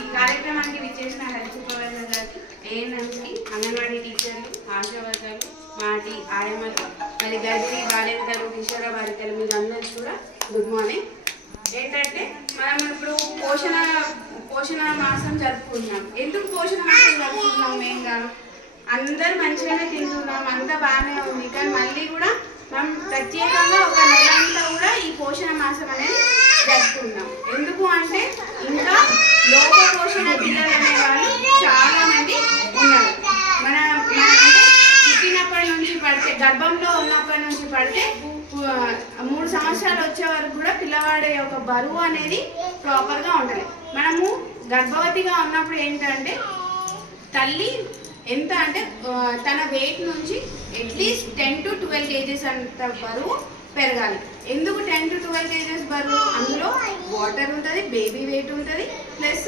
ఈ కార్యక్రమానికి విచ్చేసిన హెల్త్ సూపర్వైజర్ గారికి ఏఎన్ఎంస్కి అంగన్వాడీ టీచర్లు ఆశా వర్గాలు మాటి ఆయమ్మలు మరి గర్భిణీ బాలింతలు కిషోర బాలికలు మీరు అందరికీ కూడా గుడ్ మార్నింగ్. ఏంటంటే మనం ఇప్పుడు పోషణ పోషణ మాసం జరుపుకుంటున్నాం. ఎందుకు పోషణ మాసం జరుపుకుంటున్నాం మెయిన్గా అందరు మంచిగానే తింటున్నాం అంతా బాగానే ఉంది. కానీ మళ్ళీ కూడా మనం ప్రత్యేకంగా ఒక నెల అంతా కూడా ఈ పోషణ మాసం అనేది జరుపుకుంటాం ఎందుకు అంటే ఇంకా లోప పోషణ పిల్లలు అనే వాళ్ళు చాలా మంది ఉన్నారు. మన మన అంటే పుట్టినప్పటి నుంచి పడితే గర్భంలో ఉన్నప్పటి నుంచి పడితే మూడు సంవత్సరాలు వచ్చే వరకు కూడా పిల్లవాడి యొక్క బరువు అనేది ప్రాపర్గా ఉండాలి మనము గర్భవతిగా ఉన్నప్పుడు ఏంటంటే తల్లి ఎంత అంటే తన వెయిట్ నుంచి at least ten to twelve kgs అంత బరువు పెరగాలి. ఎందుకు టెన్ టు ట్వెల్వ్ కేజెస్ బరువు? అందులో వాటర్ ఉంటుంది బేబీ వెయిట్ ఉంటుంది ప్లస్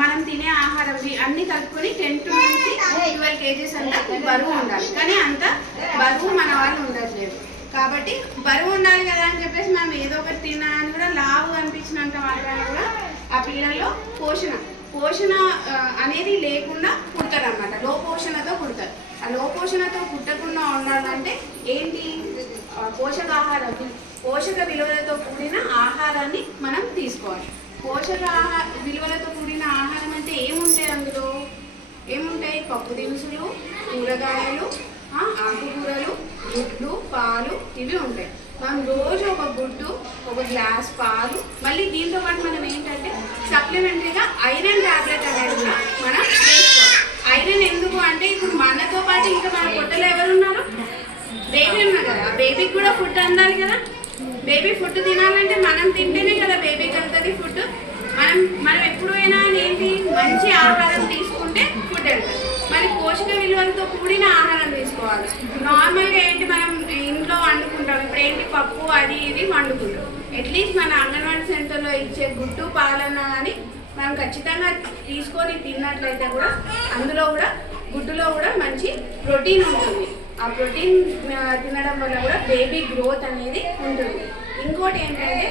మనం తినే ఆహారం అన్ని కలుపుకొని టెన్ టు నుంచి ట్వెల్వ్ కేజెస్ అంత బరువు ఉండాలి. కానీ అంత బరువు మన వాళ్ళు ఉండట్లేదు. కాబట్టి బరువు ఉండాలి కదా అని చెప్పేసి మనం ఏదో ఒకటి తిన్నా అని కూడా లావు అనిపించినంత మాత్రాన్ని కూడా ఆ పిల్లల్లో పోషణ పోషణ అనేది లేకుండా పుడతారు అనమాట లో పోషణతో పుడతారు ఆ లో పోషణతో పుట్టకుండా ఉండాలంటే ఏంటి? పోషకాహార పోషక విలువలతో కూడిన ఆహారాన్ని మనం తీసుకోవాలి. పోషక ఆహార విలువలతో కూడిన ఆహారం అంటే ఏముంటాయి అందులో? ఏముంటాయి? పప్పు దినుసులు కూరగాయలు ఆకుకూరలు గుడ్లు పాలు ఇవి ఉంటాయి. మనం రోజు ఒక గుడ్డు ఒక గ్లాస్ పాలు మళ్ళీ దీంతో పాటు మనం ఏంటంటే సప్లిమెంటరీగా ఐరన్ టాబ్లెట్ అనేది కూడా మనం వేసుకోవాలి. ఐరన్ ఎందుకు అంటే ఇప్పుడు మనతో పాటు ఇంకా మన పొట్టలు ఎవరున్నారు? బేబీ ఉన్నా కదా. బేబీకి కూడా ఫుడ్ అందాలి కదా. బేబీ ఫుడ్ తినాలంటే మనం తింటేనే కదా బేబీకి వెళ్తుంది ఫుడ్ మనం మనం ఎప్పుడైనా ఏంటి మంచి ఆహారం తీసుకుంటే ఫుడ్ వెళ్తుంది మరి పోషక విలువలతో కూడిన ఆహారం తీసుకోవాలి. నార్మల్గా ఏంటి మనం ఇంట్లో వండుకుంటాం. ఇప్పుడు ఏంటి పప్పు అది ఇది వండుకుంటాం. అట్లీస్ట్ మన అంగన్వాడీ సెంటర్లో ఇచ్చే గుడ్డు పాలన కానీ మనం ఖచ్చితంగా తీసుకొని తిన్నట్లయితే కూడా అందులో కూడా గుడ్డులో కూడా మంచి ప్రోటీన్ ఉంటుంది. ఆ ప్రోటీన్ తినడం వల్ల కూడా బేబీ గ్రోత్ అనేది ఉంటుంది. ఇంకోటి ఏంటంటే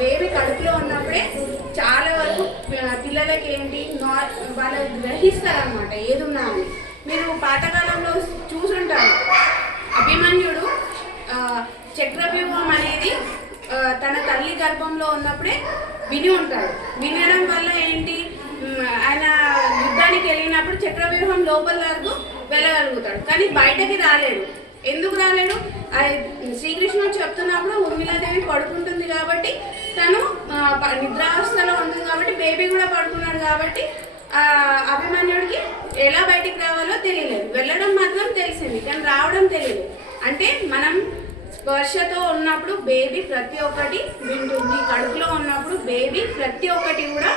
బేబీ కడుపులో ఉన్నప్పుడే చాలా వరకు పిల్లలకి ఏంటి నార్ వాళ్ళు గ్రహిస్తారనమాట ఏదున్నా అని. మీరు పాతకాలంలో చూసుంటారు. అభిమన్యుడు చక్రవ్యూహం అనేది తన తల్లి గర్భంలో ఉన్నప్పుడే విని ఉంటాడు. వినడం వల్ల ఏంటి? ఆయన యుద్ధానికి వెళ్ళినప్పుడు చక్రవ్యూహం లోపల వరకు వెళ్ళగలుగుతాడు. కానీ బయటకి రాలేడు. ఎందుకు రాలేడు? శ్రీకృష్ణుడు చెప్తున్నప్పుడు ఉర్మిలాదేవి పడుకుంటుంది కాబట్టి తను నిద్రావస్థలో ఉంది కాబట్టి బేబీ కూడా పడుకున్నాడు కాబట్టి అభిమన్యుడికి ఎలా బయటికి రావాలో తెలియలేదు. వెళ్ళడం మాత్రం తెలిసింది కానీ రావడం తెలియదు. అంటే మనం స్పర్శతో ఉన్నప్పుడు బేబీ ప్రతి ఒక్కటి వింటుంది. కడుపులో ఉన్నప్పుడు బేబీ ప్రతి ఒక్కటి కూడా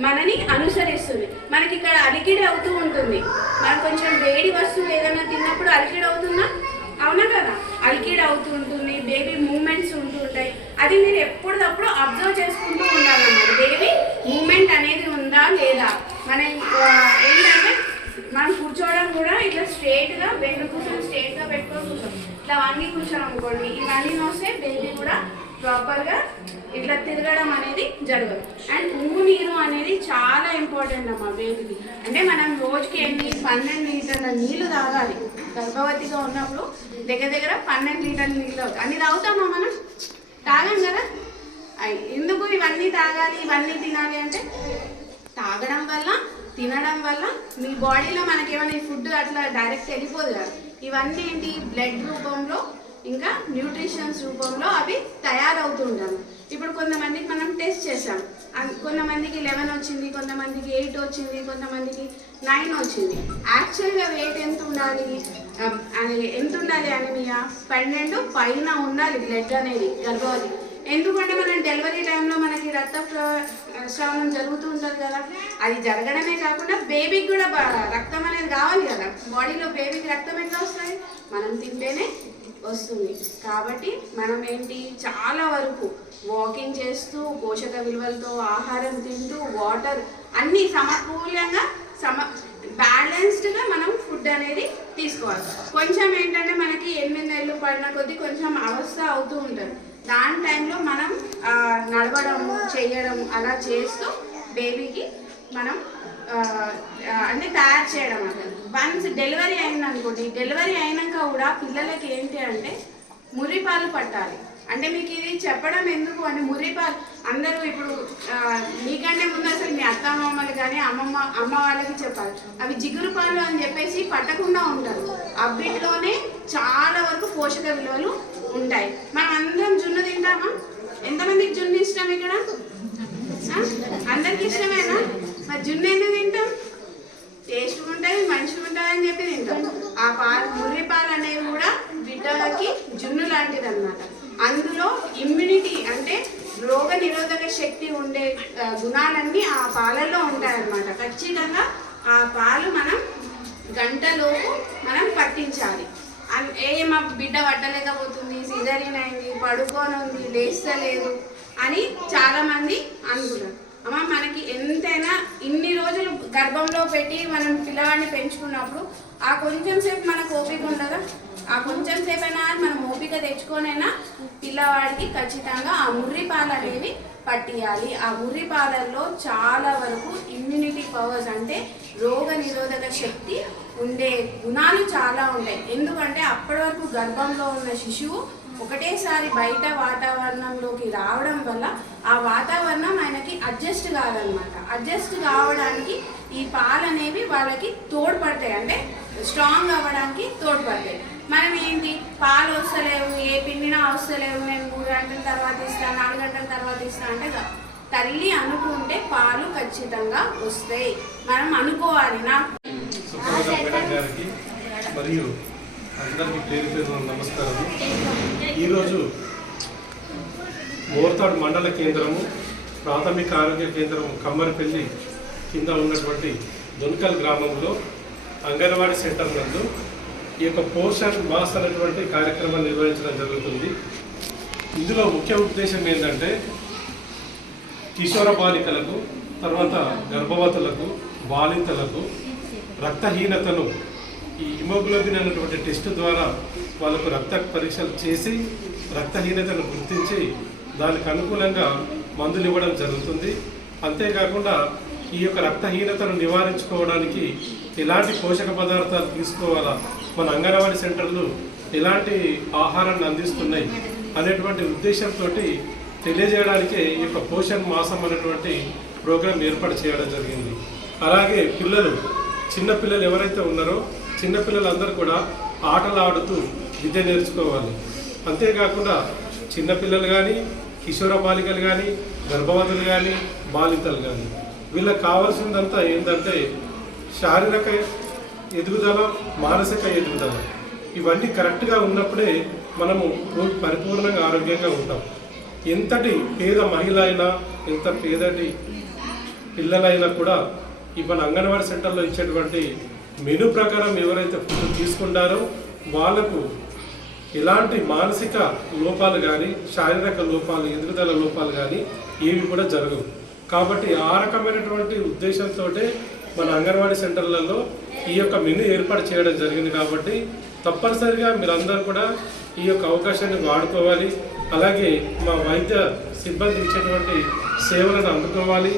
మనని అనుసరిస్తుంది. మనకి ఇక్కడ అలికిడి అవుతూ ఉంటుంది. మనం కొంచెం వేడి వస్తువు ఏదైనా తిన్నప్పుడు అలికిడి అవుతుందా? అవునా కదా? అలికిడి అవుతూ ఉంటుంది బేబీ మూమెంట్స్ ఉంటూ ఉంటాయి. అది మీరు ఎప్పటికప్పుడు అబ్జర్వ్ చేసుకుంటూ ఉండాలన్నమాట. బేబీ మూమెంట్ అనేది ఉందా లేదా? మన ఏంటంటే మనం కూర్చోవడం కూడా ఇట్లా స్ట్రేట్గా బెండ్ కూర్చొని స్ట్రేట్గా పెట్టుకొని కూర్చోం. ఇట్లా వంగి కూర్చోం అనుకోండి. ఇవన్నీ వస్తే బేబీ కూడా ప్రాపర్గా ఇట్లా తిరగడం అనేది జరగదు. అండ్ ఉమ్ము నీరు అనేది చాలా ఇంపార్టెంట్ అమ్మా బేబీకి అంటే మనం రోజుకి ఎన్ని పన్నెండు లీటర్ల నీళ్ళు తాగాలి. గర్భవతిగా ఉన్నప్పుడు దగ్గర దగ్గర పన్నెండు లీటర్ల నీళ్ళు అవుతాయి. అన్ని తాగుతామా మనం? తాగాం కదా? ఎందుకు ఇవన్నీ తాగాలి ఇవన్నీ తినాలి అంటే తాగడం వల్ల తినడం వల్ల మీ బాడీలో మనకి ఏమైనా ఈ ఫుడ్ అట్లా డైరెక్ట్ వెళ్ళిపోదు కదా. ఇవన్నీ ఏంటి? బ్లడ్ రూపంలో ఇంకా న్యూట్రిషన్స్ రూపంలో అవి తయారవుతుంటాము ఇప్పుడు కొంతమందికి మనం టెస్ట్ చేసాం కొంతమందికి లెవెన్ వచ్చింది కొంతమందికి ఎయిట్ వచ్చింది కొంతమందికి నైన్ వచ్చింది. యాక్చువల్గా వెయిట్ ఎంత ఉండాలి? అది ఎంత ఉండాలి అనమియా? పన్నెండు పైన ఉండాలి బ్లడ్ అనేది గర్భవతి. ఎందుకంటే మనం డెలివరీ టైంలో ఈ రక్త ప్ర- జరుగుతూ ఉంటుంది కదా అది జరగడమే కాకుండా బేబీకి కూడా రక్తం అనేది కావాలి కదా. బాడీలో బేబీకి రక్తం ఎట్లా వస్తుంది? మనం తింటేనే వస్తుంది. కాబట్టి మనం ఏంటి చాలా వరకు వాకింగ్ చేస్తూ పోషక విలువలతో ఆహారం తింటూ వాటర్ అన్నీ సమకూలంగా సమ బ్యాలెన్స్డ్గా మనం ఫుడ్ అనేది తీసుకోవాలి. కొంచెం ఏంటంటే మనకి ఎనిమిది నెలలు పడిన కొద్దీ కొంచెం అవస్థ అవుతూ ఉంటుంది. దాని టైంలో మనం నడవడం నడవడము చేయడం అలా చేస్తూ బేబీకి మనం ఆ, అంటే తయారు చేయడం అన్నది వన్స్ డెలివరీ అయిందనుకోండి డెలివరీ అయినాక కూడా పిల్లలకి ఏంటి అంటే ముర్రిపాలు పట్టాలి. అంటే మీకు ఇది చెప్పడం ఎందుకు అని మురిపాలు అందరూ ఇప్పుడు మీకంటే ముందు అసలు మీ అత్త మామలు కానీ అమ్మమ్మ అమ్మ వాళ్ళకి చెప్పాలి. అవి జిగురు పాలు అని చెప్పేసి పట్టకుండా ఉంటారు. అవిటిలోనే చాలా వరకు పోషక విలువలు ఉంటాయి. మనం అందరం జున్ను తింటామా? ఎంతమందికి జున్ను ఇష్టం ఇక్కడ? అందరికి ఇష్టమేనా? మరి జున్ను ఎందుకు తింటాం? టేస్ట్ ఉంటుంది మంచిగా ఉంటుంది అని చెప్పి తింటాం. ఆ పాలు ముర్రి పాలు అనేవి కూడా బిడ్డలకి జున్ను లాంటిది అనమాట అందులో ఇమ్యూనిటీ అంటే రోగ నిరోధక శక్తి ఉండే గుణాలన్నీ ఆ పాలల్లో ఉంటాయన్నమాట. ఖచ్చితంగా ఆ పాలు మనం గంటలోపు మనం పట్టించాలి. ఏ మా బిడ్డ పట్టలేకపోతుంది సిజరీన్ పడుకోనుంది లేస్తలేదు అని చాలామంది అనుకున్నారు. అమ్మ మనకి ఎంతైనా ఇన్ని రోజులు గర్భంలో పెట్టి మనం పిల్లవాడిని పెంచుకున్నప్పుడు ఆ కొంచెం సేపు మనకు ఓపిక ఉండదా? ఆ కొంచెం సేపు అయినా మనం ఓపిక తెచ్చుకొనైనా పిల్లవాడికి ఖచ్చితంగా ఆ ముర్రి పాలు అనేవి పట్టియాలి. ఆ ముర్రి పాలల్లో చాలా వరకు ఇమ్యూనిటీ పవర్స్ అంటే రోగ నిరోధక శక్తి ఉండే గుణాలు చాలా ఉంటాయి. ఎందుకంటే అప్పటి వరకు గర్భంలో ఉన్న శిశువు ఒకటేసారి బయట వాతావరణంలోకి రావడం వల్ల ఆ వాతావరణం ఆయనకి అడ్జస్ట్ కాదనమాట. అడ్జస్ట్ కావడానికి ఈ పాలు అనేవి వాళ్ళకి తోడ్పడతాయి. అంటే స్ట్రాంగ్ అవ్వడానికి తోడ్పడతాయి. మనం ఏంటి? పాలు వస్తలేవు ఏ పిండినా వస్తలేవు నేను మూడు గంటల తర్వాత ఇస్తాను నాలుగు గంటల తర్వాత ఇస్తాను అంటే తల్లి అనుకుంటే పాలు ఖచ్చితంగా వస్తాయి. మనం అనుకోవాలి నాకు మరియు అందరికీ పేరు పేరు నమస్కారం. ఈరోజు మోర్తాడ్ మండల కేంద్రము ప్రాథమిక ఆరోగ్య కేంద్రం కమ్మరిపల్లి కింద ఉన్నటువంటి దొనకల్ గ్రామంలో అంగన్వాడీ సెంటర్ నందు ఈ యొక్క పోషణ్ మాస్ అనేటువంటి కార్యక్రమం నిర్వహించడం జరుగుతుంది. ఇందులో ముఖ్య ఉద్దేశం ఏంటంటే కిషోర బాలికలకు తర్వాత గర్భవతులకు బాలింతలకు రక్తహీనతను ఈ హిమోగ్లోబిన్ అనేటువంటి టెస్ట్ ద్వారా వాళ్ళకు రక్త పరీక్షలు చేసి రక్తహీనతను గుర్తించి దానికి అనుకూలంగా మందులు ఇవ్వడం జరుగుతుంది. అంతేకాకుండా ఈ యొక్క రక్తహీనతను నివారించుకోవడానికి ఎలాంటి పోషక పదార్థాలు తీసుకోవాలా మన అంగన్వాడీ సెంటర్లు ఎలాంటి ఆహారాన్ని అందిస్తున్నాయి అనేటువంటి ఉద్దేశంతో తెలియజేయడానికే ఈ యొక్క పోషణ మాసం అనేటువంటి ప్రోగ్రాం ఏర్పాటు చేయడం జరిగింది. అలాగే పిల్లలు చిన్న పిల్లలు ఎవరైతే ఉన్నారో చిన్నపిల్లలందరూ కూడా ఆటలు ఆడుతూ విద్య నేర్చుకోవాలి. అంతేకాకుండా చిన్నపిల్లలు కానీ కిషోర బాలికలు కానీ గర్భవతులు కానీ బాలికలు కానీ వీళ్ళకి కావాల్సిందంతా ఏంటంటే శారీరక ఎదుగుదల మానసిక ఎదుగుదల. ఇవన్నీ కరెక్ట్గా ఉన్నప్పుడే మనము పరిపూర్ణంగా ఆరోగ్యంగా ఉంటాం. ఎంతటి పేద మహిళ అయినా ఎంత పేదటి పిల్లలైనా కూడా ఈ మన అంగన్వాడీ సెంటర్లో ఇచ్చేటువంటి మెను ప్రకారం ఎవరైతే ఫుడ్ తీసుకుంటారో వాళ్ళకు ఎలాంటి మానసిక లోపాలు కానీ శారీరక లోపాలు ఎదుగుదల లోపాలు కానీ ఏవి కూడా జరగవు. కాబట్టి ఆ రకమైనటువంటి ఉద్దేశంతో మన అంగన్వాడీ సెంటర్లలో ఈ యొక్క మెను ఏర్పాటు చేయడం జరిగింది కాబట్టి తప్పనిసరిగా మీరందరూ కూడా ఈ యొక్క అవకాశాన్ని వాడుకోవాలి. అలాగే మా వైద్య సిబ్బంది ఇచ్చేటువంటి సేవలను అందుకోవాలి.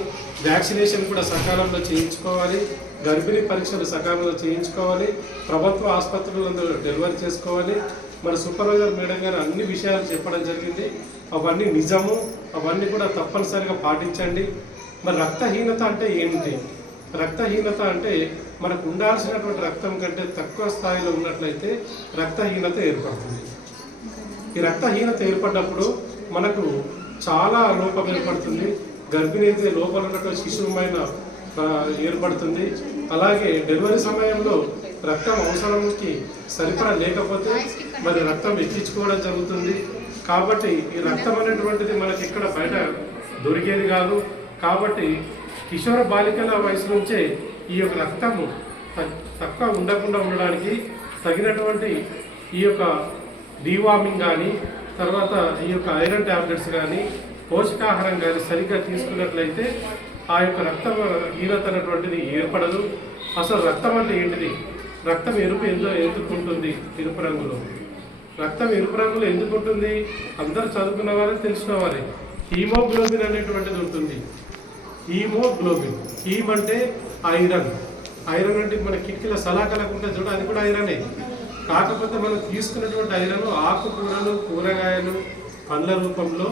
వ్యాక్సినేషన్ కూడా సకాలంలో చేయించుకోవాలి. గర్భిణీ పరీక్షలు సకాలంలో చేయించుకోవాలి. ప్రభుత్వ ఆసుపత్రులందు డెలివరీ చేసుకోవాలి. మన సూపర్వైజర్ మేడం గారు అన్ని విషయాలు చెప్పడం జరిగింది. అవన్నీ నిజము. అవన్నీ కూడా తప్పనిసరిగా పాటించండి. మరి రక్తహీనత అంటే ఏమిటి రక్తహీనత అంటే మనకు ఉండాల్సినటువంటి రక్తం కంటే తక్కువ స్థాయిలో ఉన్నట్లయితే రక్తహీనత ఏర్పడుతుంది. ఈ రక్తహీనత ఏర్పడినప్పుడు మనకు చాలా లోపం ఏర్పడుతుంది. గర్భిణీ అయితే లోపల ఉన్నటువంటి శిశువుమైన ఏర్పడుతుంది. అలాగే డెలివరీ సమయంలో రక్తం అవసరంకి సరిపడా లేకపోతే మరి రక్తం ఎక్కించుకోవడం జరుగుతుంది. కాబట్టి ఈ రక్తం అనేటువంటిది మనకి ఇక్కడ బయట దొరికేది కాదు. కాబట్టి కిషోర బాలికల వయసు నుంచే ఈ యొక్క రక్తము తక్కువ ఉండకుండా ఉండడానికి తగినటువంటి ఈ యొక్క డీవార్మింగ్ కానీ తర్వాత ఈ యొక్క ఐరన్ ట్యాబ్లెట్స్ కానీ పోషకాహారం కానీ సరిగ్గా తీసుకున్నట్లయితే ఆ యొక్క రక్త హీనత అనేటువంటిది ఏర్పడదు. అసలు రక్తం అంటే ఏంటిది? రక్తం ఎరుపు ఎందుకు ఎందుకు ఉంటుంది ఎరుపు రంగులో. రక్తం ఎరుపు రంగులో ఎందుకుంటుంది అందరు అందరూ చదువుకున్న వారే తెలిసిన వారే హీమోగ్లోబిన్ అనేటువంటిది ఉంటుంది. హీమోగ్లోబిన్. హీమ్ అంటే ఐరన్. ఐరన్ అంటే మన కిటికీల సలాకలకు ఉంటుంది చూడ అది కూడా ఐరనే. కాకపోతే మనం తీసుకున్నటువంటి ఐరన్ ఆకుకూరలు కూరగాయలు పండ్ల రూపంలో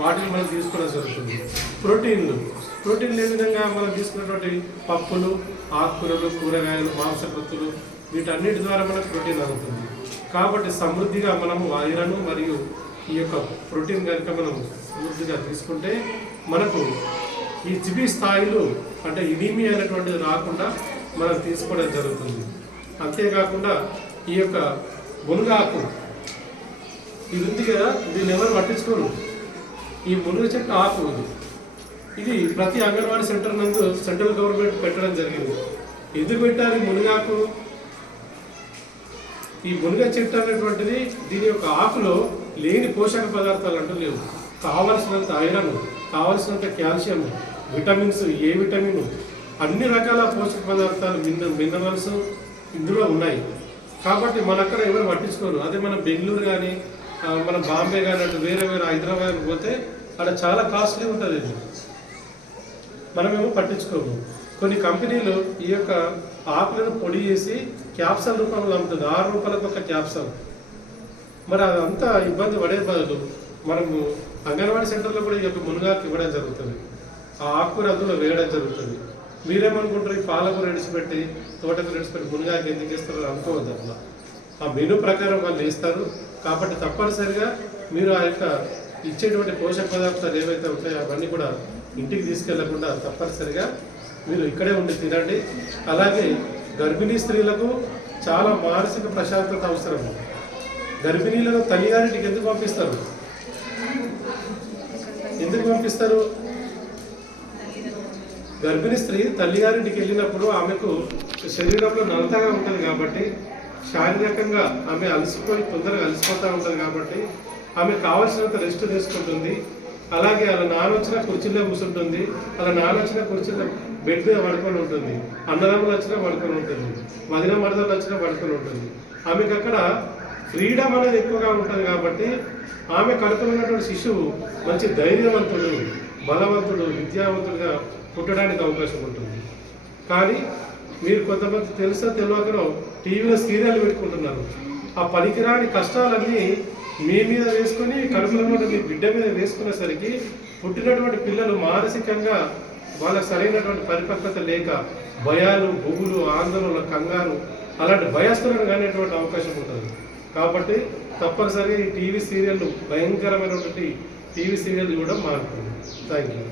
వాటిని మనం తీసుకోవడం జరుగుతుంది. ప్రోటీన్లు. ప్రోటీన్లు ఏ విధంగా మనం తీసుకున్నటువంటి పప్పులు ఆకుకూరలు కూరగాయలు మాంసకృతులు వీటన్నిటి ద్వారా మనకు ప్రోటీన్ అవుతుంది కాబట్టి సమృద్ధిగా మనము ఐరన్ మరియు ఈ యొక్క ప్రోటీన్ కనుక మనం సమృద్ధిగా తీసుకుంటే మనకు ఈ జిబి స్థాయిలు అంటే ఇనిమి అనేటువంటిది రాకుండా మనం తీసుకోవడం జరుగుతుంది. అంతేకాకుండా ఈ యొక్క మునగాకు ఇది ఉంది కదా దీన్ని ఎవరు పట్టించుకోరు. ఈ మునగ చెట్టు ఆకు ఇది ఇది ప్రతి అంగన్వాడీ సెంటర్ నందు సెంట్రల్ గవర్నమెంట్ పెట్టడం జరిగింది. ఎందుకు పెట్టాలి మునగాకు ఈ మునగ చెట్టు అనేటువంటిది దీని యొక్క ఆకులో లేని పోషక పదార్థాలు అంటూ లేవు. కావలసినంత ఐరన్ కావలసినంత కాల్షియం విటమిన్స్ ఏ విటమిన్ అన్ని రకాల పోషక పదార్థాలు మిన మినరల్స్ ఇందులో ఉన్నాయి. కాబట్టి మన అక్కడ ఎవరు పట్టించుకోరు. అదే మన బెంగళూరు కానీ మన బాంబే కానీ వేరే వేరే హైదరాబాద్ పోతే అక్కడ చాలా కాస్ట్లీ ఉంటుంది ఇది. మనమేమో పట్టించుకోము. కొన్ని కంపెనీలు ఈ యొక్క ఆకులను పొడి చేసి క్యాప్సల్ రూపంలో అమ్ముతుంది ఆరు రూపాయలకు ఒక క్యాప్సల్. మరి అదంతా ఇబ్బంది పడే బదులు మనము అంగన్వాడీ సెంటర్లో కూడా ఈ యొక్క మునగాకు ఇవ్వడం జరుగుతుంది. ఆ ఆకుకూర అందులో వేయడం జరుగుతుంది. మీరేమనుకుంటారు ఈ పాలకూర ఎడిచిపెట్టి తోటకూర ఎడిచిపెట్టి మునగాకు ఎందుకు ఇస్తారో అనుకోవద్దు అట్లా. ఆ మెనూ ప్రకారం వాళ్ళు వేస్తారు. కాబట్టి తప్పనిసరిగా మీరు ఆ యొక్క ఇచ్చేటువంటి పోషక పదార్థాలు ఏవైతే ఉంటాయో అవన్నీ కూడా ఇంటికి తీసుకెళ్ళకుండా తప్పనిసరిగా మీరు ఇక్కడే ఉండి తినండి. అలాగే గర్భిణీ స్త్రీలకు చాలా మానసిక ప్రశాంతత అవసరం. గర్భిణీలను తల్లిగారింటికి ఎందుకు పంపిస్తారు? ఎందుకు పంపిస్తారు? గర్భిణీ స్త్రీ తల్లిగారింటికి వెళ్ళినప్పుడు ఆమెకు శరీరంలో నలతగా ఉంటుంది కాబట్టి శారీరకంగా ఆమె అలసిపోయి తొందరగా అలసిపోతూ ఉంటుంది కాబట్టి ఆమె కావాల్సినంత రెస్ట్ తీసుకుంటుంది. అలాగే అలా నానొచ్చిన కుర్చీలో కూర్చుంటుంది. అలా నానొచ్చిన కుర్చీలో బెడ్ మీద పడుకొని ఉంటుంది. అన్నదమ్ములు వచ్చినా పడుకొని ఉంటుంది. వదిన మరదలు వచ్చినా పడుకొని ఉంటుంది. ఆమెకు అక్కడ ఫ్రీడమ్ అనేది ఎక్కువగా ఉంటుంది కాబట్టి ఆమె కడుపులో ఉన్నటువంటి శిశువు మంచి ధైర్యవంతుడు బలవంతుడు విద్యావంతుడుగా పుట్టడానికి అవకాశం ఉంటుంది. కానీ మీరు కొంతమంది తెలుసా తెలియకనో టీవీలో సీరియల్ పెట్టుకుంటున్నారు. ఆ పనికిరాని కష్టాలన్నీ మీ మీద వేసుకొని కడుపులో మీ బిడ్డ మీద వేసుకునేసరికి పుట్టినటువంటి పిల్లలు మానసికంగా వాళ్ళకి సరైనటువంటి పరిపక్వత లేక భయాలు బొగులు ఆందోళన కంగారు అలాంటి భయస్థులను కానిటువంటి అవకాశం ఉంటుంది. కాబట్టి తప్పనిసరిగా ఈ టీవీ సీరియల్ భయంకరమైనటువంటి టీవీ సీరియల్ కూడా మారుతుంది. Thank you